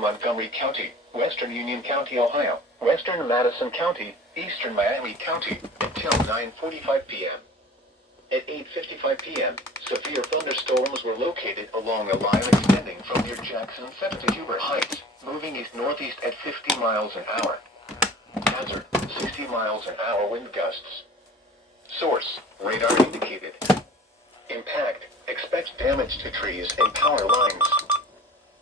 Montgomery County, Western Union County, Ohio, Western Madison County, Eastern Miami County, until 9:45 p.m. At 8:55 p.m., severe thunderstorms were located along a line extending from near Jackson 7 to Huber Heights, moving east-northeast at 50 miles an hour. Hazard, 60 miles an hour wind gusts. Source, radar indicated. Impact, expect damage to trees and power lines.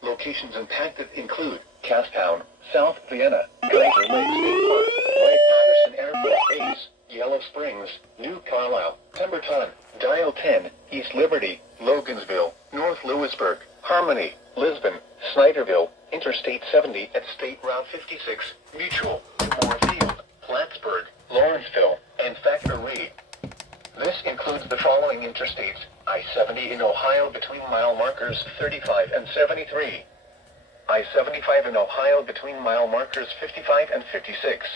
Locations impacted include Castown, South Vienna, Kaiser Lake State Park, Wright-Patterson Air Force Base, Yellow Springs, New Carlisle, Pemberton, Dial 10, East Liberty, Logansville, North Lewisburg, Harmony, Lisbon, Snyderville, Interstate 70 at State Route 56, Mutual, Moorfield, Plattsburgh, Lawrenceville, and Thacker Reed. This includes the following interstates: I-70 in Ohio between mile markers 35 and 73. I-75 in Ohio between mile markers 55 and 56.